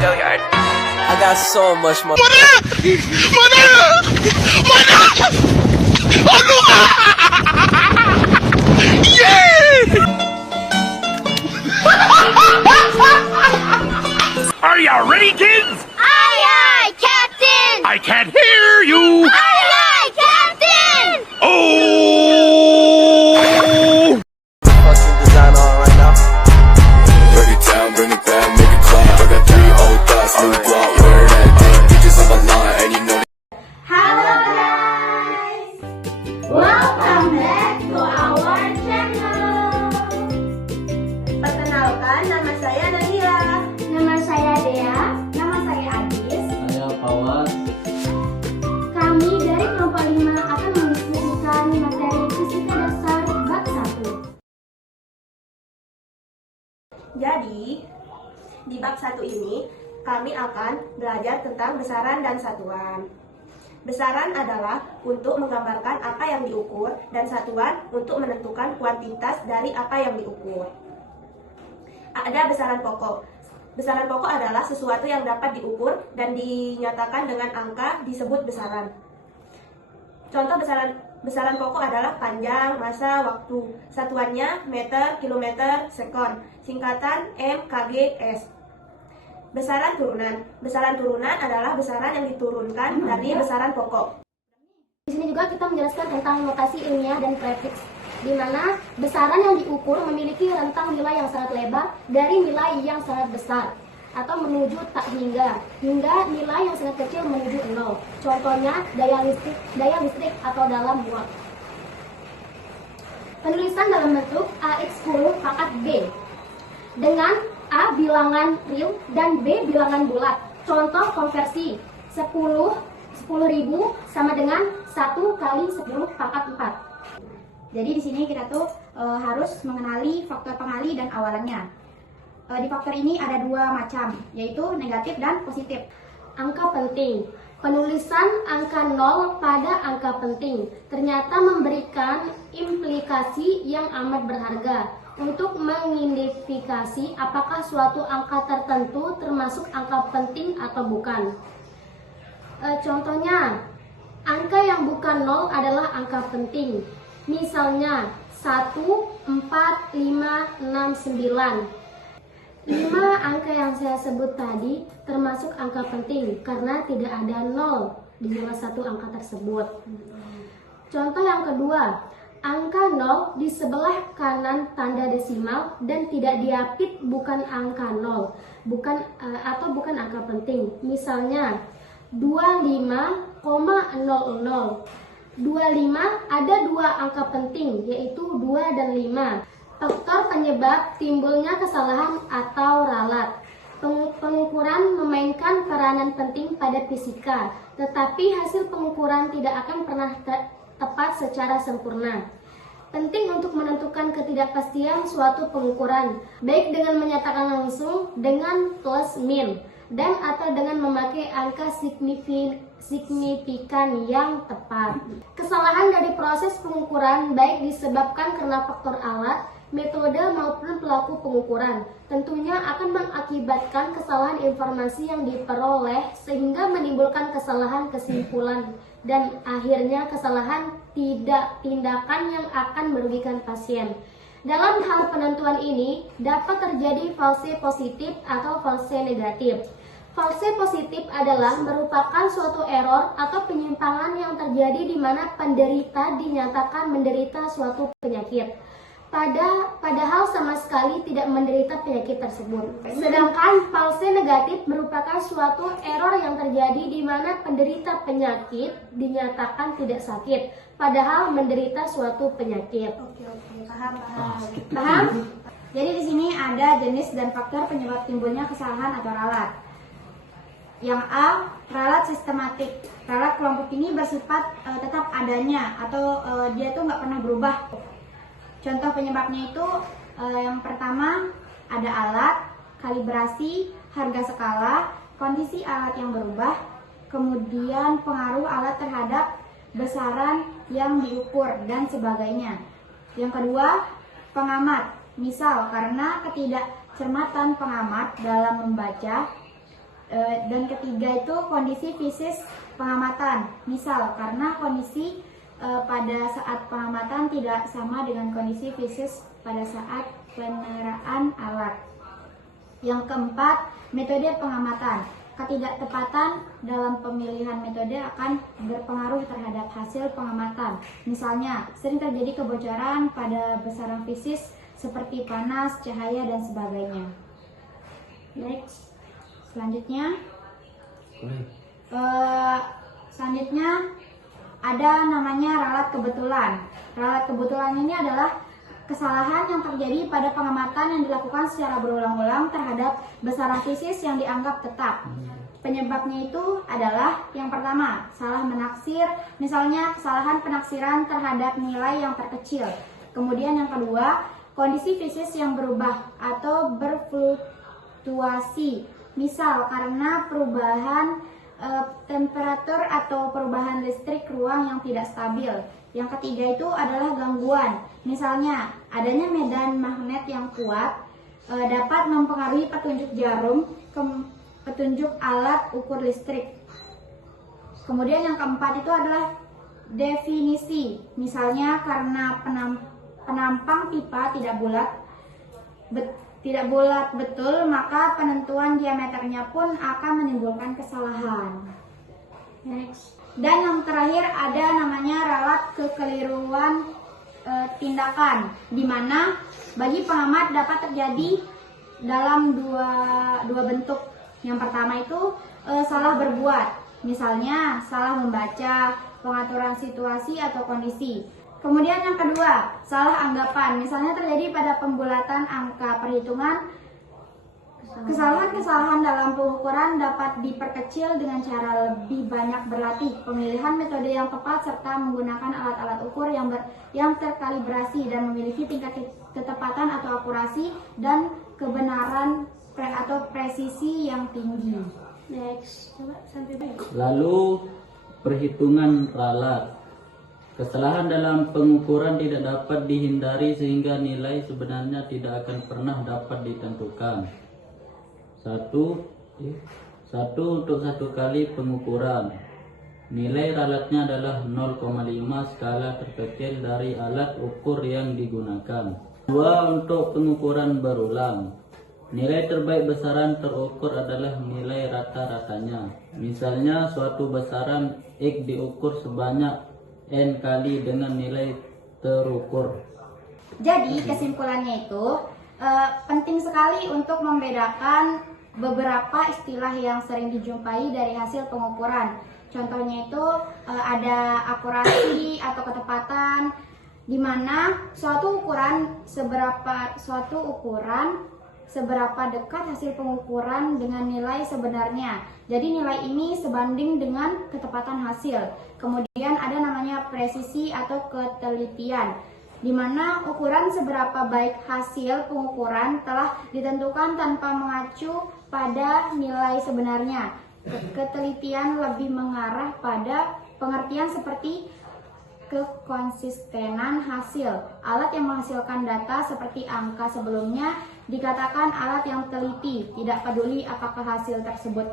Go-yard. I got so much money. Are you ready, kids? Aye, aye, Captain! I can't hear you. Aye, aye, Captain! Oh! Fucking design on right now. Break it down, bring it back, make it clap. I got 3 old thoughts, new block, wear that thing. Bitches on my line, and you know Halo guys! Welcome back to our channel! Perkenalkan, nama saya Nadia. Nama saya Dea. Nama saya Adis. Saya Pawas. Kami dari kelompok 5 akan mendiskusikan materi fisika dasar bab 1. Jadi, di bab 1 ini, kami akan belajar tentang besaran dan satuan. Besaran adalah untuk menggambarkan apa yang diukur, dan satuan untuk menentukan kuantitas dari apa yang diukur. Ada besaran pokok. Besaran pokok adalah sesuatu yang dapat diukur dan dinyatakan dengan angka disebut besaran. Contoh besaran pokok adalah panjang, massa, waktu. Satuannya meter, kilometer, sekon. Singkatan M, KG, S. Besaran turunan. Besaran turunan adalah besaran yang diturunkan dari besaran pokok. Di sini juga kita menjelaskan tentang notasi ilmiah dan prefiks, di mana besaran yang diukur memiliki rentang nilai yang sangat lebar dari nilai yang sangat besar atau menuju tak hingga nilai yang sangat kecil menuju 0. Contohnya daya listrik atau dalam watt. Penulisan dalam bentuk AX10 pangkat B dengan A bilangan real dan B bilangan bulat. Contoh konversi 10.000 sama dengan 1 kali 10 pangkat 4. Jadi di sini kita tuh harus mengenali faktor pengali dan awalannya. Di faktor ini ada 2 macam, yaitu negatif dan positif. Angka penting. Penulisan angka 0 pada angka penting ternyata memberikan implikasi yang amat berharga untuk mengidentifikasi apakah suatu angka tertentu termasuk angka penting atau bukan. Contohnya, angka yang bukan 0 adalah angka penting. Misalnya 1, 4, 5, 6, 9. 5 angka yang saya sebut tadi termasuk angka penting karena tidak ada 0 di salah satu angka tersebut. Contoh yang kedua, angka 0 di sebelah kanan tanda desimal dan tidak diapit bukan angka 0, bukan angka penting. Misalnya 25,00. 25 ada 2 angka penting, yaitu 2 dan 5. Faktor penyebab timbulnya kesalahan atau ralat. Pengukuran memainkan peranan penting pada fisika, tetapi hasil pengukuran tidak akan pernah tepat secara sempurna. Penting untuk menentukan ketidakpastian suatu pengukuran, baik dengan menyatakan langsung dengan plus min, dan atau dengan memakai angka signifikan yang tepat. Kesalahan dari proses pengukuran baik disebabkan karena faktor alat, metode maupun pelaku pengukuran tentunya akan mengakibatkan kesalahan informasi yang diperoleh sehingga menimbulkan kesalahan kesimpulan dan akhirnya kesalahan tindakan yang akan merugikan pasien. Dalam hal penentuan ini dapat terjadi false positif atau false negatif. False positif adalah merupakan suatu error atau penyimpangan yang terjadi di mana penderita dinyatakan menderita suatu penyakit, padahal sama sekali tidak menderita penyakit tersebut. Sedangkan false negatif merupakan suatu error yang terjadi di mana penderita penyakit dinyatakan tidak sakit, padahal menderita suatu penyakit. Oke, paham? Jadi di sini ada jenis dan faktor penyebab timbulnya kesalahan atau ralat. Yang A, ralat sistematik. Ralat kelompok ini bersifat tetap adanya atau dia tuh nggak pernah berubah. Contoh penyebabnya itu yang pertama ada alat, kalibrasi, harga skala, kondisi alat yang berubah, kemudian pengaruh alat terhadap besaran yang diukur dan sebagainya. Yang kedua, pengamat. Misal karena ketidakcermatan pengamat dalam membaca Dan ketiga itu kondisi fisik pengamatan. Misal karena kondisi pada saat pengamatan tidak sama dengan kondisi fisik pada saat peneraan alat. Yang keempat, metode pengamatan. Ketidaktepatan dalam pemilihan metode akan berpengaruh terhadap hasil pengamatan. Misalnya, sering terjadi kebocoran pada besaran fisik seperti panas, cahaya, dan sebagainya. Next. Selanjutnya ada namanya ralat kebetulan. Ralat kebetulan ini adalah kesalahan yang terjadi pada pengamatan yang dilakukan secara berulang-ulang terhadap besaran fisik yang dianggap tetap. Penyebabnya itu adalah yang pertama, salah menaksir, misalnya kesalahan penaksiran terhadap nilai yang terkecil. Kemudian yang kedua, kondisi fisik yang berubah atau berfluktuasi. Misal karena perubahan temperatur atau perubahan listrik ruang yang tidak stabil. Yang ketiga itu adalah gangguan. Misalnya adanya medan magnet yang kuat dapat mempengaruhi petunjuk jarum, petunjuk alat ukur listrik. Kemudian yang keempat itu adalah definisi. Misalnya karena penampang pipa tidak bulat betul, maka penentuan diameternya pun akan menimbulkan kesalahan. Next. Dan yang terakhir ada namanya ralat kekeliruan tindakan, di mana bagi pengamat dapat terjadi dalam dua bentuk. Yang pertama itu salah berbuat, misalnya salah membaca, pengaturan situasi atau kondisi. Kemudian yang kedua, salah anggapan, misalnya terjadi pada pembulatan angka perhitungan. Kesalahan-kesalahan dalam pengukuran dapat diperkecil dengan cara lebih banyak berlatih, pemilihan metode yang tepat, serta menggunakan alat-alat ukur yang terkalibrasi dan memiliki tingkat ketepatan atau akurasi dan kebenaran atau presisi yang tinggi. Next, coba sampai baik. Lalu perhitungan ralat. Kesalahan dalam pengukuran tidak dapat dihindari sehingga nilai sebenarnya tidak akan pernah dapat ditentukan. Satu untuk satu kali pengukuran. Nilai ralatnya adalah 0,5 skala terkecil dari alat ukur yang digunakan. 2 untuk pengukuran berulang. Nilai terbaik besaran terukur adalah nilai rata-ratanya. Misalnya suatu besaran X diukur sebanyak N kali dengan nilai terukur. Jadi kesimpulannya itu penting sekali untuk membedakan beberapa istilah yang sering dijumpai dari hasil pengukuran. Contohnya itu ada akurasi atau ketepatan, di mana suatu ukuran seberapa dekat hasil pengukuran dengan nilai sebenarnya. Jadi nilai ini sebanding dengan ketepatan hasil. Kemudian ada namanya presisi atau ketelitian, di mana ukuran seberapa baik hasil pengukuran telah ditentukan tanpa mengacu pada nilai sebenarnya. Ketelitian lebih mengarah pada pengertian seperti kekonsistenan hasil. Alat yang menghasilkan data seperti angka sebelumnya dikatakan alat yang teliti, tidak peduli apakah hasil tersebut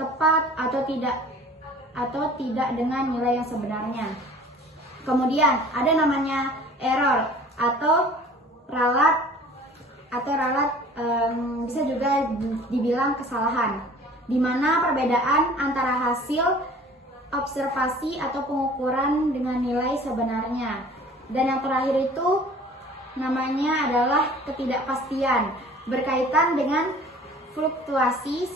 tepat atau tidak dengan nilai yang sebenarnya. Kemudian ada namanya error atau ralat bisa juga dibilang kesalahan, di mana perbedaan antara hasil observasi atau pengukuran dengan nilai sebenarnya. Dan yang terakhir itu namanya adalah ketidakpastian, berkaitan dengan fluktuasi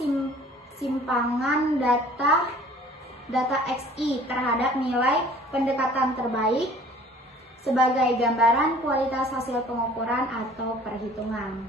simpangan data XI terhadap nilai pendekatan terbaik sebagai gambaran kualitas hasil pengukuran atau perhitungan.